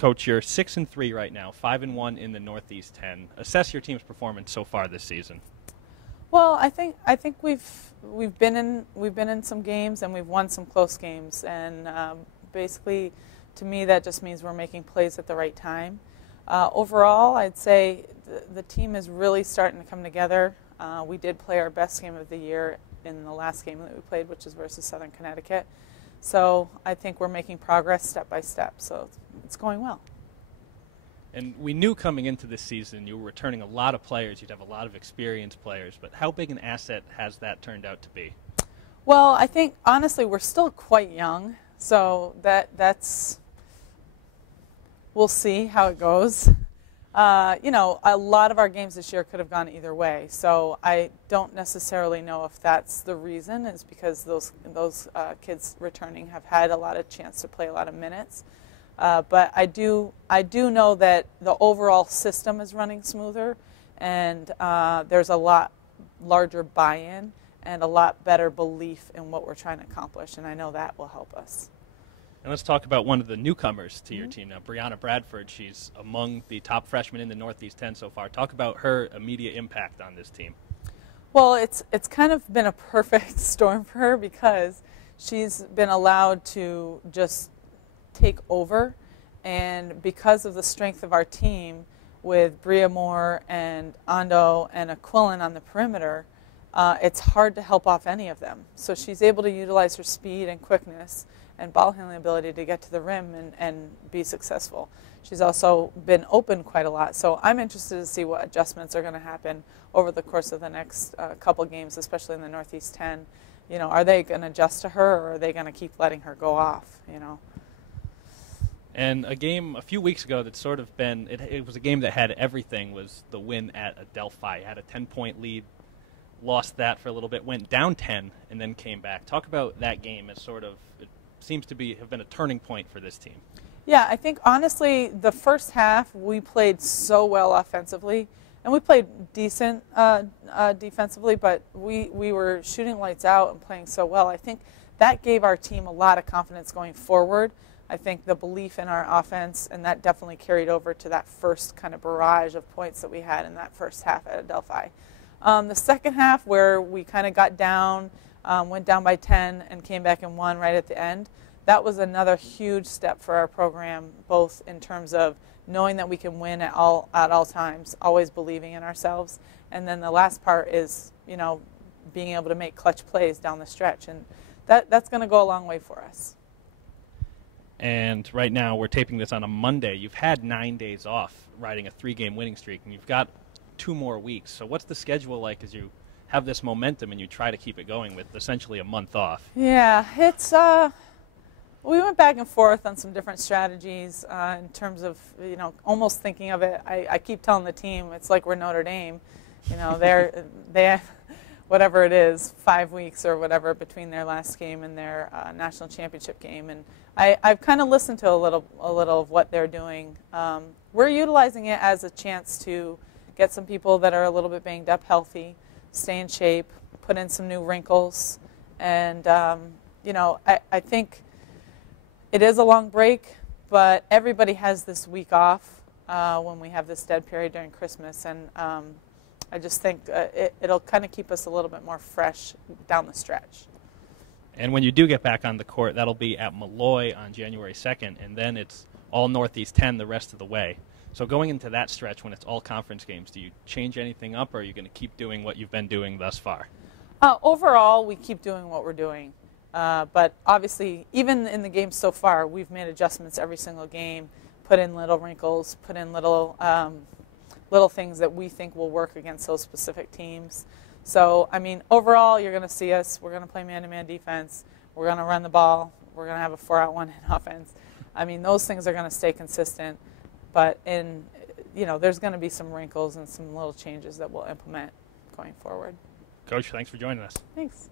Coach, you're 6-3 right now, 5-1 in the Northeast 10. Assess your team's performance so far this season. Well, I think we've been in some games and we've won some close games, and basically, to me, that just means we're making plays at the right time. Overall, I'd say the team is really starting to come together. We did play our best game of the year in the last game that we played, which is versus Southern Connecticut. So I think we're making progress step by step. So it's going well. And we knew coming into this season you were returning a lot of players. You'd have a lot of experienced players. But how big an asset has that turned out to be? Well, I think, honestly, we're still quite young. So that's we'll see how it goes. You know, a lot of our games this year could have gone either way. So I don't necessarily know if that's the reason. It's because those kids returning have had a lot of chance to play a lot of minutes. But I do know that the overall system is running smoother, and there's a lot larger buy-in and a lot better belief in what we're trying to accomplish, and I know that will help us. And let's talk about one of the newcomers to your team now, Brianna Bradford. She's among the top freshmen in the Northeast 10 so far. Talk about her immediate impact on this team. Well, it's kind of been a perfect storm for her because she's been allowed to just take over, and because of the strength of our team with Bria Moore and Ando and Aquilin on the perimeter, it's hard to help off any of them. So she's able to utilize her speed and quickness and ball handling ability to get to the rim and be successful. She's also been open quite a lot. So I'm interested to see what adjustments are going to happen over the course of the next couple games, especially in the Northeast 10. You know, are they going to adjust to her, or are they going to keep letting her go off, you know? And a game a few weeks ago that sort of been, it was a game that had everything, was the win at Adelphi. Had a 10-point lead, lost that for a little bit, went down 10, and then came back. Talk about that game as sort of, it seems to have been a turning point for this team. Yeah, I think honestly the first half we played so well offensively, and we played decent defensively, but we were shooting lights out and playing so well. I think that gave our team a lot of confidence going forward. I think the belief in our offense, and that definitely carried over to that first kind of barrage of points that we had in that first half at Adelphi. The second half, where we kind of got down, went down by 10 and came back and won right at the end, that was another huge step for our program, both in terms of knowing that we can win at all times, always believing in ourselves, and then the last part is, you know, being able to make clutch plays down the stretch, and that's going to go a long way for us. And right now we're taping this on a Monday. You've had 9 days off riding a 3-game winning streak, and you've got 2 more weeks. So what's the schedule like as you have this momentum and you try to keep it going with essentially a month off? Yeah, it's we went back and forth on some different strategies in terms of, you know, almost thinking of it. I keep telling the team it's like we're Notre Dame. You know, they have whatever it is, 5 weeks or whatever between their last game and their national championship game, and I've kind of listened to a little of what they're doing. We're utilizing it as a chance to get some people that are a little bit banged up healthy, stay in shape, put in some new wrinkles, and you know, I think it is a long break, but everybody has this week off when we have this dead period during Christmas, and I just think it'll kind of keep us a little bit more fresh down the stretch. And when you do get back on the court, that'll be at Malloy on January 2nd, and then it's all Northeast 10 the rest of the way. So going into that stretch when it's all conference games, do you change anything up, or are you going to keep doing what you've been doing thus far? Overall, we keep doing what we're doing. But obviously, even in the games so far, we've made adjustments every single game, put in little wrinkles, put in little things that we think will work against those specific teams. So, I mean, overall, you're going to see us. We're going to play man-to-man defense. We're going to run the ball. We're going to have a 4-out-1 in offense. I mean, those things are going to stay consistent. But you know, there's going to be some wrinkles and some little changes that we'll implement going forward. Coach, thanks for joining us. Thanks.